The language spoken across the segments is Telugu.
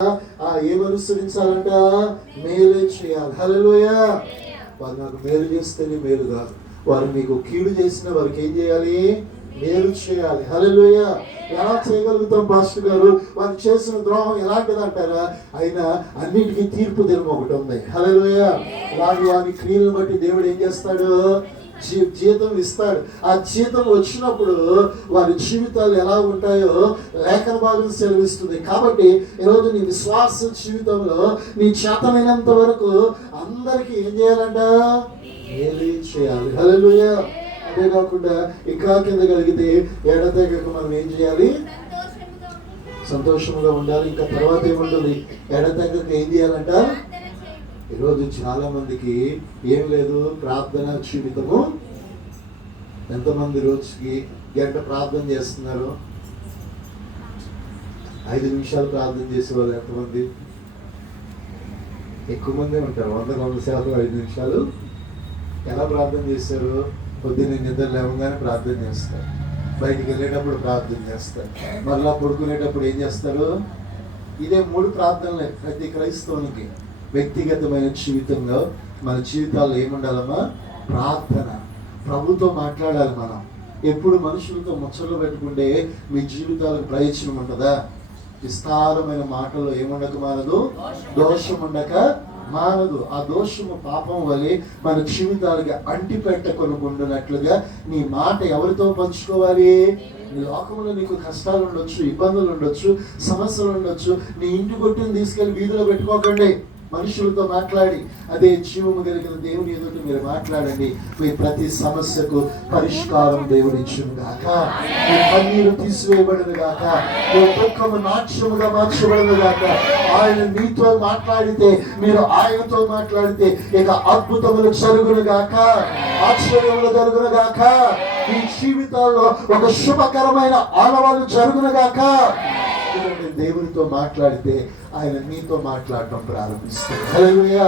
ఏం అనుసరించాలంట? మేలు చేయాలి. హల్లెలూయా. వారు నాకు మేలు చేస్తేనే మేలు కాదు, వారు మీకు కీడు చేసిన వారికి ఏం చేయాలి? మేలు చేయాలి. హల్లెలూయా. ఎలా చేయగలుగుతాం పాస్టర్ గారు? వారు చేసిన ద్రోహం ఎలాంటిది అంటారా? అయినా అన్నిటికీ తీర్పు దినం ఒకటి ఉంది. హల్లెలూయా. వారి క్రియలను బట్టి దేవుడు ఏం చేస్తాడు? జీతం ఇస్తాడు. ఆ జీతం వచ్చినప్పుడు వారి జీవితాలు ఎలా ఉంటాయో లేఖన భాగం సెలవిస్తుంది. కాబట్టి ఈరోజు నీ విశ్వాస జీవితంలో నీ చేతనైనంత వరకు అందరికీ ఏం చేయాలంట? మేలు చేయాలి. హల్లెలూయా. అదే కాకుండా ఇంకా కింద కలిగితే ఎడతెగక మనం ఏం చేయాలి? సంతోషంగా ఉండాలి. ఇంకా తర్వాత ఏముంటుంది? ఎడతెగక ఏం చేయాలంట? ఈరోజు చాలా మందికి ఏం లేదు, ప్రార్థన జీవితము. ఎంతమంది రోజుకి గంట ప్రార్థన చేస్తున్నారు? 5 నిమిషాలు ప్రార్థన చేసేవాళ్ళు ఎంతమంది? ఎక్కువ మందే ఉంటారు. 100% 5 నిమిషాలు. ఎలా ప్రార్థన చేశారు? పొద్దున్న నిద్ర లేవగానే ప్రార్థన చేస్తారు, బయటికి వెళ్ళేటప్పుడు ప్రార్థన చేస్తారు, మళ్ళా పడుకునేటప్పుడు ఏం చేస్తారు? ఇదే 3 ప్రార్థనలే ప్రతి క్రైస్తవునికి. వ్యక్తిగతమైన జీవితంలో మన జీవితాల్లో ఏముండాలమ్మా? ప్రార్థన. ప్రభుతో మాట్లాడాలి మనం. ఎప్పుడు మనుషులతో ముచ్చట్లు పెట్టుకుంటే మీ జీవితాలకు ప్రయోజనం ఉంటుందా? విస్తారమైన మాటల్లో ఏముండక మానదు? దోషం ఉండక మానదు. ఆ దోషము పాపం వలె మన జీవితాలకి అంటి పెట్టకొనుకుంటున్నట్లుగా నీ మాట ఎవరితో పంచుకోవాలి? నీ లోకంలో నీకు కష్టాలు ఉండొచ్చు, ఇబ్బందులు ఉండొచ్చు, సమస్యలు ఉండొచ్చు. నీ ఇంటి కొట్టుని తీసుకెళ్లి వీధిలో పెట్టుకోకండి. మనుషులతో మాట్లాడి అదే జీవము కలిగిన దేవుని ఎదుట మీరు మాట్లాడండి. మీ ప్రతి సమస్యకు పరిష్కారం దేవుడు ఇచ్చును గాక. మీ కన్నీరు తీసివేయబడును గాక. మీ దుఃఖము నాట్యముగా మార్చబడును గాక. ఆయన మీతో మాట్లాడితే, మీరు ఆయనతో మాట్లాడితే ఇక అద్భుతములు జరుగును గాక, ఆశ్చర్యములు జరుగును గాక. మీ జీవితాల్లో ఒక శుభకరమైన ఆనవాళ్ళు జరుగును గాక. దేవునితో మాట్లాడితే ఆయన మీతో మాట్లాడటం ప్రారంభిస్తారు. హల్లెలూయా.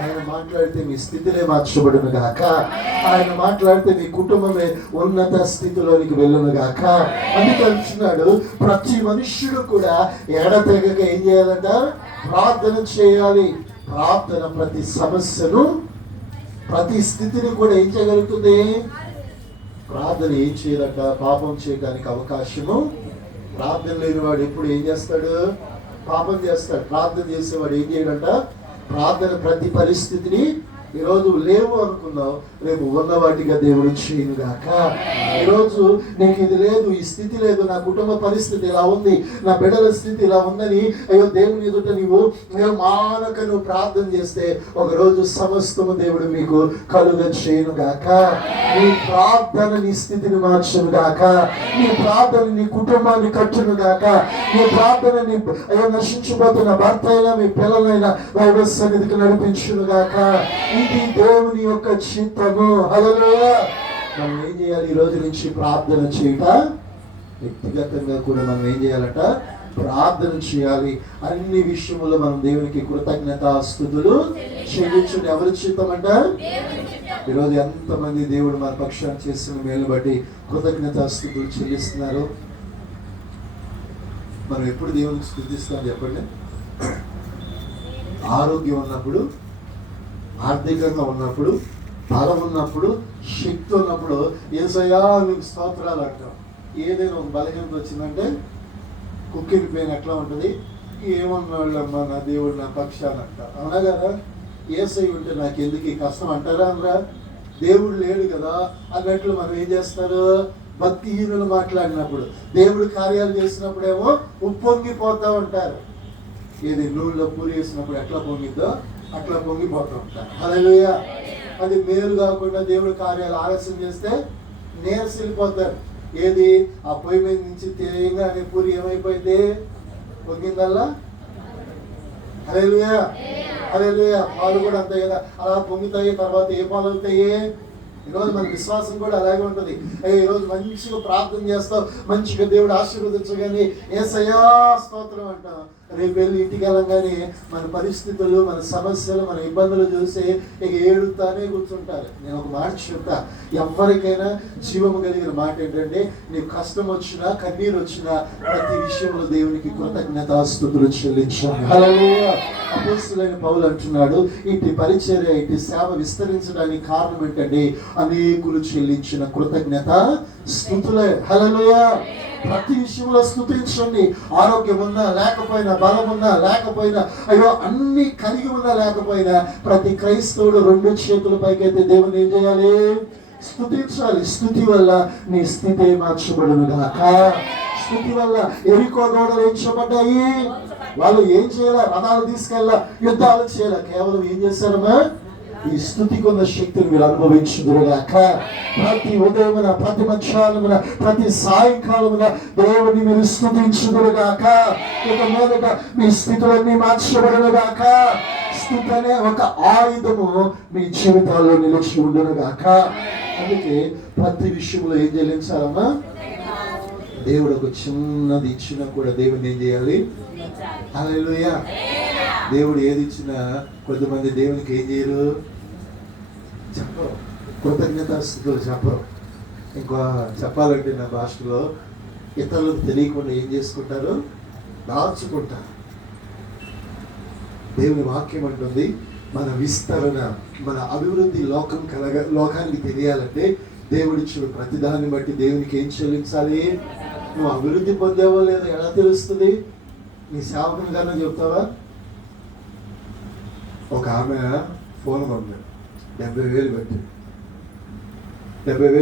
ఆయన మాట్లాడితే మీ స్థితినే మార్చబడును గాక. ఆయన మాట్లాడితే మీ కుటుంబమే ఉన్నత స్థితిలోనికి వెళ్ళును గాక. అందుకే అంటున్నాడు, ప్రతి మనుష్యుడు కూడా ఎడతెగక ఏం చేయాలంట? ప్రార్థన చేయాలి. ప్రార్థన ప్రతి సమస్యను, ప్రతి స్థితిని కూడా ఏం చేయగలుగుతుంది? ప్రార్థన ఏం చేయాలంట? పాపం చేయడానికి అవకాశము. ప్రార్థన లేని వాడు ఎప్పుడు ఏం చేస్తాడు? పాపం చేస్తాడు. ప్రార్థన చేసేవాడు ఏం చేయడంట? ప్రార్థన ప్రతి పరిస్థితిని, ఈరోజు లేవు అనుకున్నావు, రేపు ఉన్న వాటిగా దేవుడు చేయను గాక. ఈరోజు నీకు ఇది లేదు, ఈ స్థితి లేదు, నా కుటుంబ పరిస్థితి ఇలా ఉంది, నా బిడ్డల స్థితి ఇలా ఉందని అయ్యో దేవుని ఎదుట నువ్వు మానక నువ్వు ప్రార్థన చేస్తే ఒకరోజు సమస్తము దేవుడు మీకు కలుగ చేయను గాక. నీ ప్రార్థన నీ స్థితిని మార్చును గాక. నీ ప్రార్థన నీ కుటుంబాన్ని కట్టును గాక. నీ ప్రార్థన నీ అయ్యో నశించిపోతున్న భర్త అయినా మీ పిల్లలైనా దైవ సన్నిధికి నడిపించును గాక. ఇది దేవుని యొక్క చిత్తము. హల్లెలూయా. మనం ఏం చేయాలి? ఈ రోజు నుంచి ప్రార్థన చేయట, వ్యక్తిగతంగా కూడా మనం ఏం చేయాలట? ప్రార్థన చేయాలి. అన్ని విషయములో మనం దేవునికి కృతజ్ఞతాస్తుతులు చెల్లించుట ఎవరి చిత్తం అంట? ఈరోజు ఎంతమంది దేవుడు మన పక్షాన్ని చేసిన మేలు బట్టి కృతజ్ఞతాస్తుతులు చెల్లిస్తున్నారు? మనం ఎప్పుడు దేవునికి స్తుతిస్తాం చెప్పండి? ఆరోగ్యం ఉన్నప్పుడు, ఆర్థికంగా ఉన్నప్పుడు, బలం ఉన్నప్పుడు, శక్తి ఉన్నప్పుడు యేసయ్యా నీకు స్తోత్రాలు అంటాం. ఏదైనా ఒక బలహీనత వచ్చిందంటే కుక్కిని పెయిన్ ఎట్లా ఉంటుంది? ఏమన్నాళ్ళమ్మా నా దేవుడు నా పక్షాన్ని అంట. అవునా కదా? యేసయ్య ఉంటే నాకు ఎందుకు ఈ కష్టం అంటారా? అనరా? దేవుడు లేడు కదా అన్నట్లు మనం ఏం చేస్తారు? భక్తిహీనులు మాట్లాడినప్పుడు, దేవుడు కార్యాలు చేసినప్పుడేమో ఉప్పొంగిపోతూ ఉంటారు. ఏది నూనెలో పూరి వేసినప్పుడు ఎట్లా పొంగిద్దో అట్లా పొంగిపోతూ ఉంటారు. హల్లెలూయా. అది మేలు కాకుండా దేవుడు కార్యాలు ఆలస్యం చేస్తే నీరసిల్లిపోతారు. ఏది ఆ పొయ్యి మీద నుంచి తేయంగా అనే పూరి ఏమైపోయింది? పొంగిందల్లా. హల్లెలూయా. హల్లెలూయా. పాలు కూడా అంతే కదా, అలా పొంగుతాయి. తర్వాత ఏ పాలు అవుతాయి? ఈరోజు మన విశ్వాసం కూడా అలాగే ఉంటుంది. ఈరోజు మంచిగా ప్రార్థన చేస్తావు, మంచిగా దేవుడు ఆశీర్వదించగానే యేసయ్యా స్తోత్రం అంటాం. రేపు వెళ్ళి ఇంటికి వెళ్ళంగానే మన పరిస్థితులు, మన సమస్యలు, మన ఇబ్బందులు చూసి ఇక ఏడుతానే కూర్చుంటారు. నేను ఒక మాట చెప్తా, ఎవరికైనా జీవము కలిగిన మాట ఏంటంటే, నీకు కష్టం వచ్చినా కన్నీరు వచ్చినా ప్రతి విషయంలో దేవునికి కృతజ్ఞతాస్తుతులు చెల్లించాలి. హల్లెలూయా. అపోస్తలుడైన పౌలు అంటున్నాడు, ఇట్టి పరిచర్య, ఇట్టి సేవ విస్తరించడానికి కారణం ఏంటంటే అనేకులు చెల్లించిన కృతజ్ఞత స్తుతులే. హల్లెలూయా. ప్రతి విషయంలో స్తుతించండి. ఆరోగ్యం ఉన్నా లేకపోయినా, బలం ఉన్నా లేకపోయినా, అయ్యో అన్ని కలిగి ఉన్నా లేకపోయినా, ప్రతి క్రైస్తవుడు 2 చేతుల పైకైతే దేవుని ఏం చేయాలి? స్తుతించాలి. స్తుతి వల్ల నీ స్థితి మార్చబడును గాక. స్తుతి వల్ల ఎరికో గోడలు ఎంచబడ్డాయి. వాళ్ళు ఏం చేయాల? రథాలు తీసుకెళ్ళ, యుద్ధాలు చేయాల. కేవలం ఏం చేశారమ్మా? ఈ స్థుతికి ఉన్న శక్తిని మీరు అనుభవించుదురుగాక. ప్రతి ఉదయమున, ప్రతి మధ్యాహ్నమున, ప్రతి సాయంకాలమున దేవుని మీరు స్తుతించుదురుగాక. ఇక మీదట మీ స్థితులన్నీ మార్చబడునుగాక. స్థుతి అనే ఒక ఆయుధము మీ జీవితాల్లో నిలిచి ఉండునుగాక. అందుకే ప్రతి విషయంలో ఏం చెల్లించాలమ్మా? దేవుడు ఒక చిన్నది ఇచ్చినా కూడా దేవుని ఏం చేయాలి? హల్లెలూయా. దేవుడు ఏది ఇచ్చినా కొంతమంది దేవునికి ఏం చేయరు? చెప్పరు. కృతజ్ఞతాస్తుతులు చెప్పరు. ఇంకా చెప్పాలంటే నా భాషలో ఇతరులకు తెలియకుండా ఏం చేసుకుంటారు? దాచుకుంటారు. దేవుని వాక్యం అంటుంది, మన విస్తరణ, మన అభివృద్ధి లోకానికి తెలియాలంటే దేవుడిచ్చిన ప్రతిదాన్ని బట్టి దేవునికి ఏం చెల్లించాలి? నువ్వు అభివృద్ధి పొందేవో లేదో ఎలా తెలుస్తుంది? నీ సేవకుని కన్నా చెప్తావా? ఒక ఆమె ఫోన్ కొంది, 70,000 పెట్టి 70,000